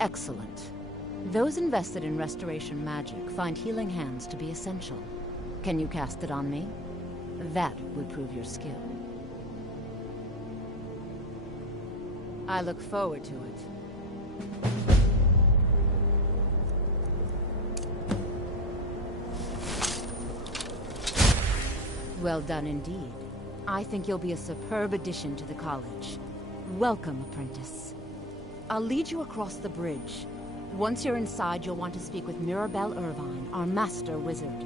Excellent. Those invested in restoration magic find healing hands to be essential. Can you cast it on me? That would prove your skill. I look forward to it. Well done indeed. I think you'll be a superb addition to the college. Welcome, apprentice. I'll lead you across the bridge. Once you're inside, you'll want to speak with Mirabelle Irvine, our master wizard.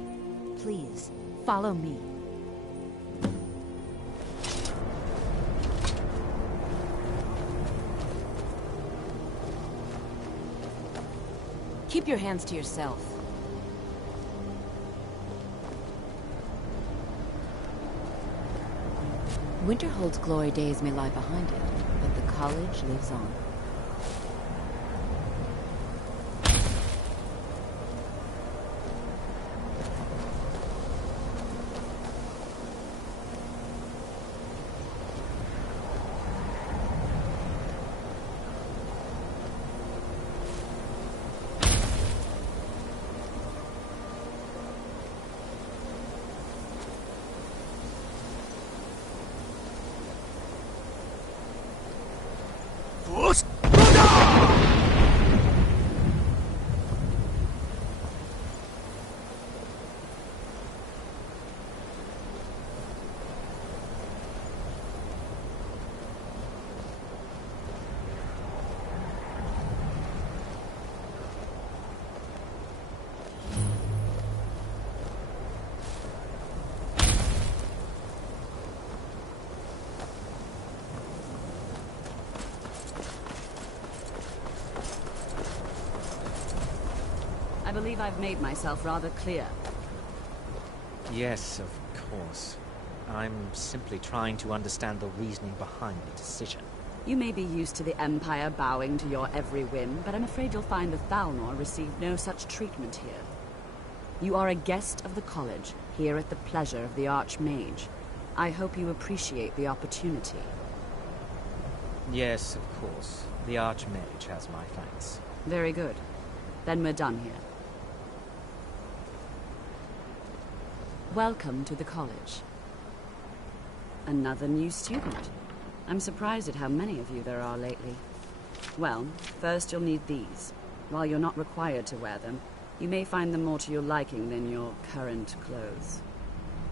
Please, follow me. Keep your hands to yourself. Winterhold's glory days may lie behind it, but the college lives on. I believe I've made myself rather clear. Yes, of course. I'm simply trying to understand the reasoning behind the decision. You may be used to the Empire bowing to your every whim, but I'm afraid you'll find the Thalnor received no such treatment here. You are a guest of the college, here at the pleasure of the Archmage. I hope you appreciate the opportunity. Yes, of course. The Archmage has my thanks. Very good. Then we're done here. Welcome to the college. Another new student. I'm surprised at how many of you there are lately. Well, first you'll need these. While you're not required to wear them, you may find them more to your liking than your current clothes.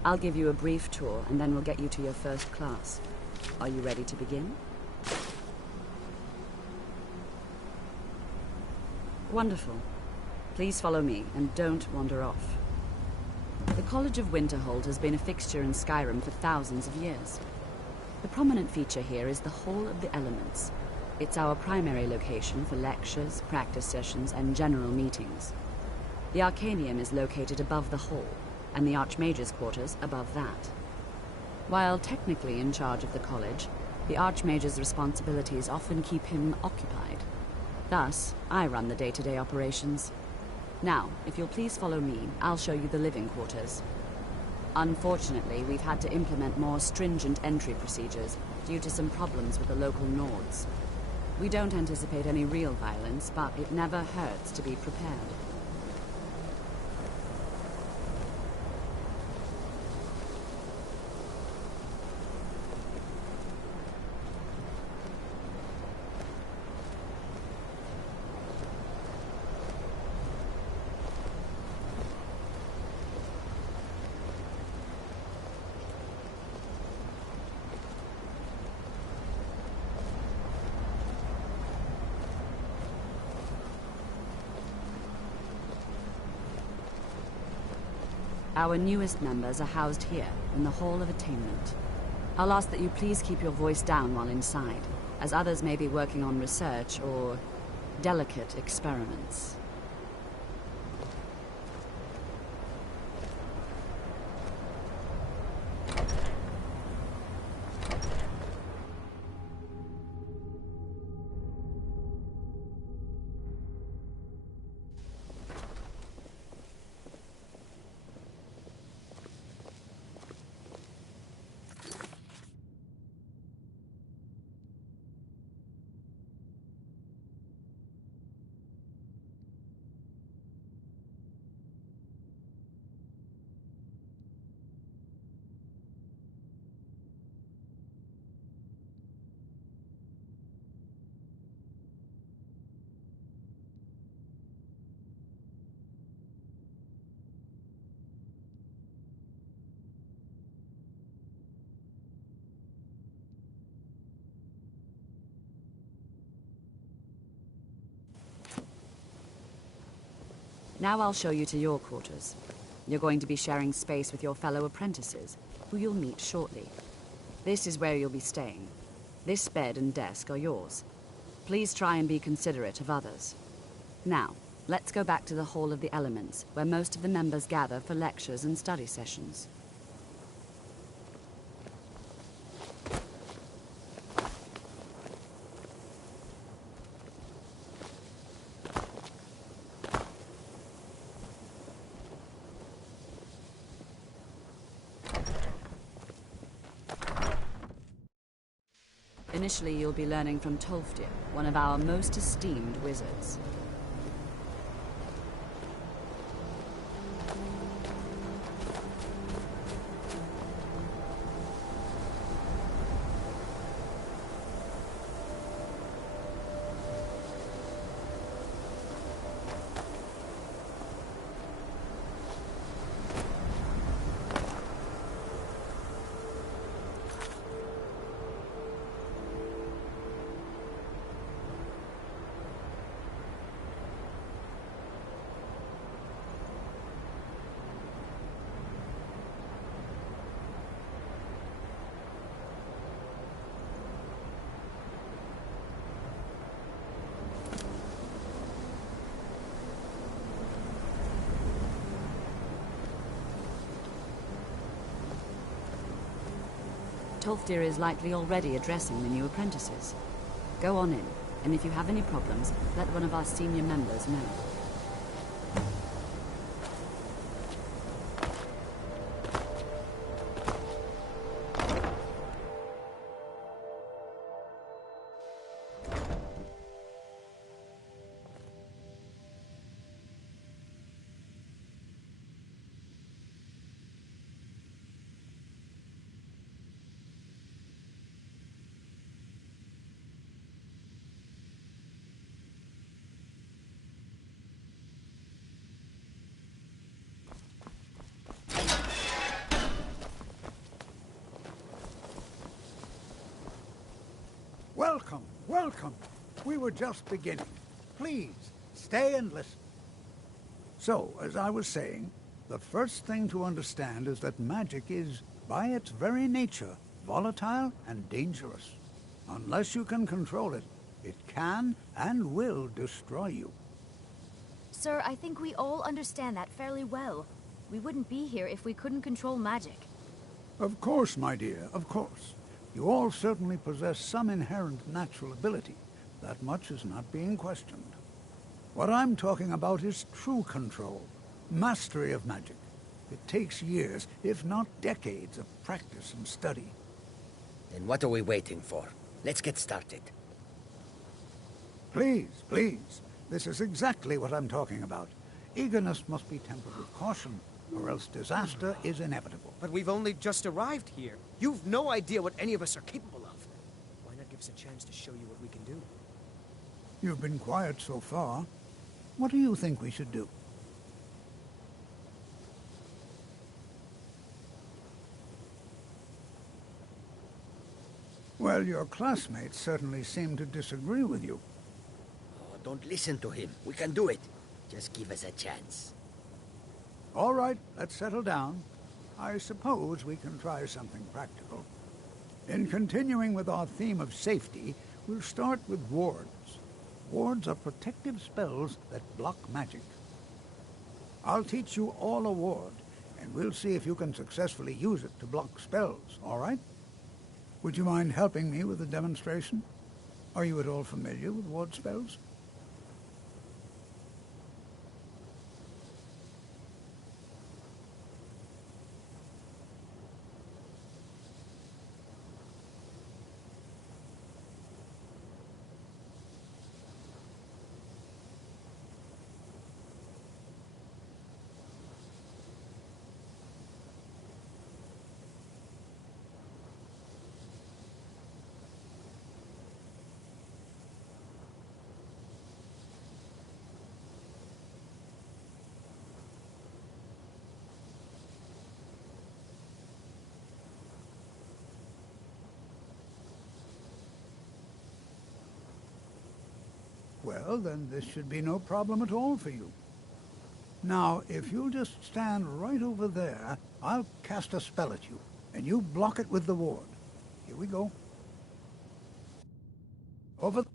I'll give you a brief tour, and then we'll get you to your first class. Are you ready to begin? Wonderful. Please follow me, and don't wander off. The College of Winterhold has been a fixture in Skyrim for thousands of years. The prominent feature here is the Hall of the Elements. It's our primary location for lectures, practice sessions, and general meetings. The Arcanium is located above the hall, and the Archmage's quarters above that. While technically in charge of the college, the Archmage's responsibilities often keep him occupied. Thus, I run the day-to-day operations. Now, if you'll please follow me, I'll show you the living quarters. Unfortunately, we've had to implement more stringent entry procedures due to some problems with the local Nords. We don't anticipate any real violence, but it never hurts to be prepared. Our newest members are housed here, in the Hall of Attainment. I'll ask that you please keep your voice down while inside, as others may be working on research or delicate experiments. Now I'll show you to your quarters. You're going to be sharing space with your fellow apprentices, who you'll meet shortly. This is where you'll be staying. This bed and desk are yours. Please try and be considerate of others. Now, let's go back to the Hall of the Elements, where most of the members gather for lectures and study sessions. Initially, you'll be learning from Tolfdir, one of our most esteemed wizards. Tolfdir is likely already addressing the new apprentices. Go on in, and if you have any problems, let one of our senior members know. Welcome, welcome. We were just beginning. Please, stay and listen. So, as I was saying, the first thing to understand is that magic is, by its very nature, volatile and dangerous. Unless you can control it, it can and will destroy you. Sir, I think we all understand that fairly well. We wouldn't be here if we couldn't control magic. Of course, my dear, of course. You all certainly possess some inherent natural ability. That much is not being questioned. What I'm talking about is true control, mastery of magic. It takes years, if not decades, of practice and study. Then what are we waiting for? Let's get started. Please, please. This is exactly what I'm talking about. Eagerness must be tempered with caution, or else disaster is inevitable. But we've only just arrived here. You've no idea what any of us are capable of. Why not give us a chance to show you what we can do? You've been quiet so far. What do you think we should do? Well, your classmates certainly seem to disagree with you. Oh, don't listen to him. We can do it. Just give us a chance. All right, let's settle down. I suppose we can try something practical. In continuing with our theme of safety, we'll start with wards. Wards are protective spells that block magic. I'll teach you all a ward, and we'll see if you can successfully use it to block spells, all right? Would you mind helping me with the demonstration? Are you at all familiar with ward spells? Well, then this should be no problem at all for you. Now, if you'll just stand right over there, I'll cast a spell at you, and you block it with the ward. Here we go. Over...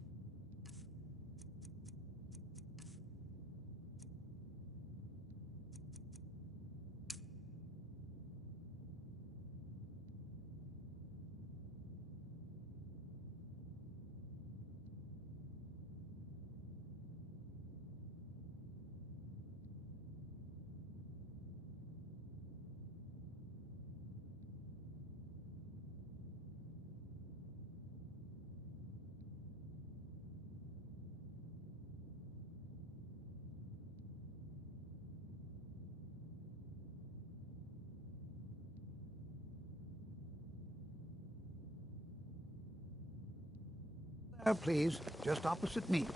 There, please, just opposite me.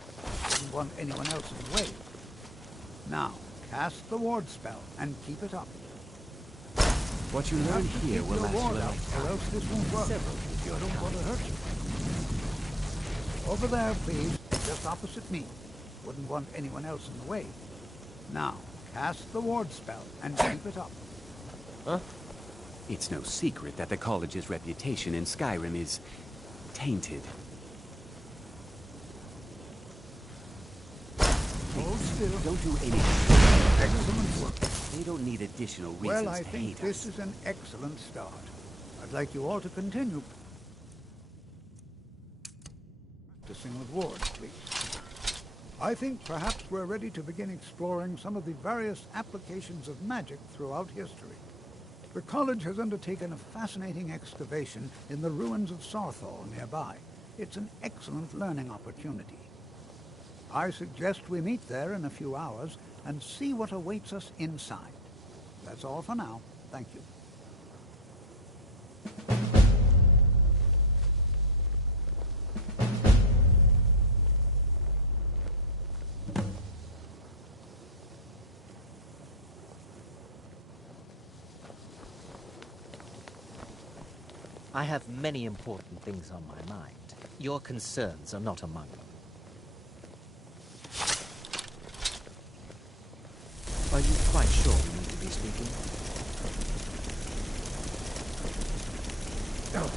Didn't want anyone else in the way. Now, cast the ward spell and keep it up. What you learn here will last ward for a out, or else this won't work. I don't want to hurt you. Over there, please, just opposite me. Wouldn't want anyone else in the way. Now, cast the ward spell and keep it up. Huh? It's no secret that the college's reputation in Skyrim is tainted. Hold still. Don't do anything. Excellent work. They don't need additional reasons Well, I to think hate this us. is an excellent start. I'd like you all to continue practicing with wards, please. I think perhaps we're ready to begin exploring some of the various applications of magic throughout history. The college has undertaken a fascinating excavation in the ruins of Sarthal nearby. It's an excellent learning opportunity. I suggest we meet there in a few hours and see what awaits us inside. That's all for now. Thank you. I have many important things on my mind. Your concerns are not among them. Are you quite sure we need to be speaking? No.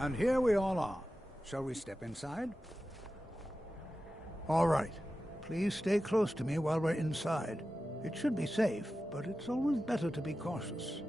And here we all are. Shall we step inside? All right. Please stay close to me while we're inside. It should be safe, but it's always better to be cautious.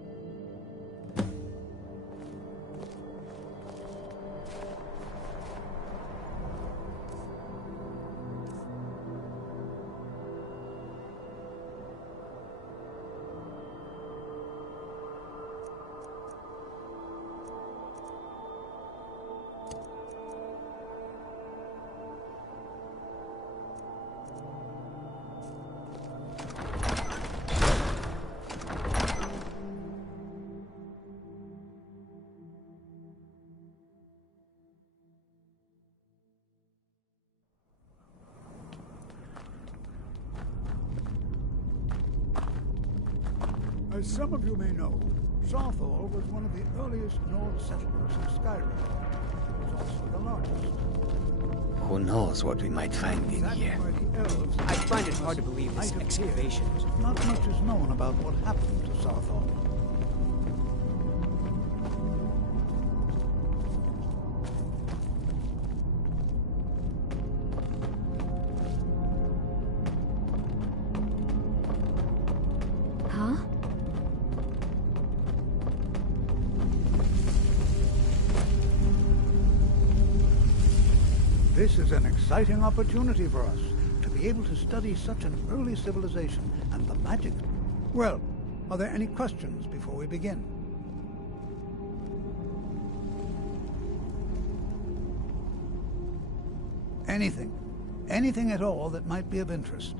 As some of you may know, Sarthor was one of the earliest Nord settlements of Skyrim. It was also the largest. Who knows what we might find in here? I find it hard to believe this excavation. Not much is known about what happened to Sarthor. This is an exciting opportunity for us, to be able to study such an early civilization and the magic. Well, are there any questions before we begin? Anything. Anything at all that might be of interest.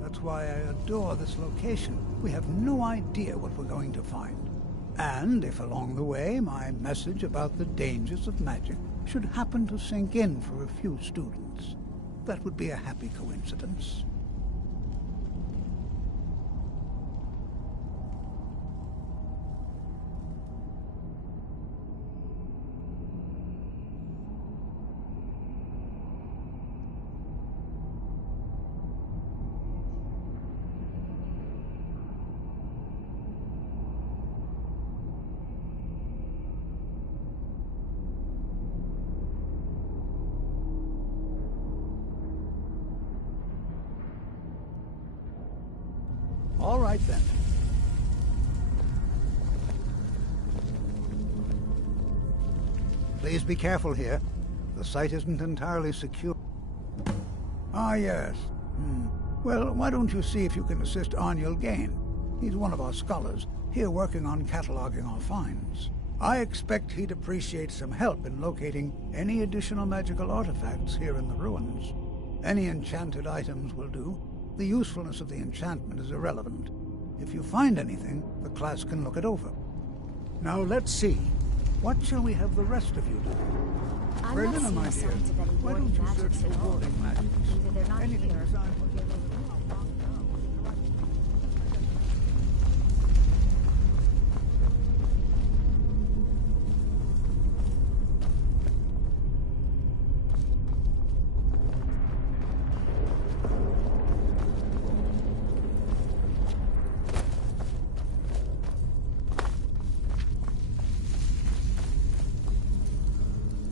That's why I adore this location. We have no idea what we're going to find. And if along the way my message about the dangers of magic should happen to sink in for a few students, that would be a happy coincidence. All right, then. Please be careful here. The site isn't entirely secure. Ah, yes. Well, why don't you see if you can assist Arniel Gain? He's one of our scholars, here working on cataloging our finds. I expect he'd appreciate some help in locating any additional magical artifacts here in the ruins. Any enchanted items will do. The usefulness of the enchantment is irrelevant. If you find anything, the class can look it over. Now let's see. What shall we have the rest of you do? I'm Berliner, not my seeing dear, signs of any why warding don't you magics search at for all. warding magics? Either they're not Anything here, designed or they're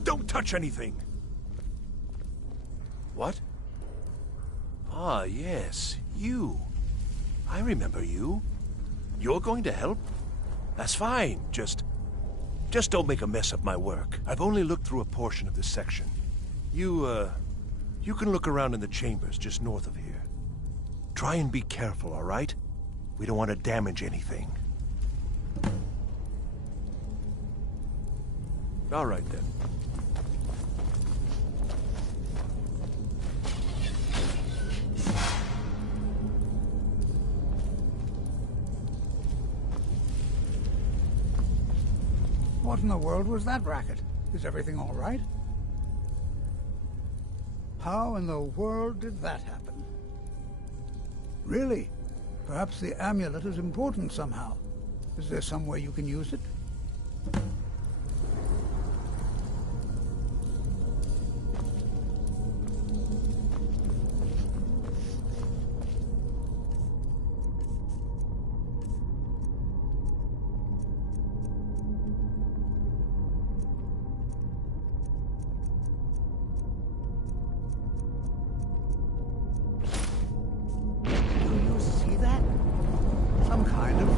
Don't touch anything! What? Ah, yes, you. I remember you. You're going to help? That's fine, just don't make a mess of my work. I've only looked through a portion of this section. You can look around in the chambers just north of here. Try and be careful, all right? We don't want to damage anything. All right, then. What in the world was that racket? Is everything all right? How in the world did that happen? Really? Perhaps the amulet is important somehow. Is there some way you can use it? some kind of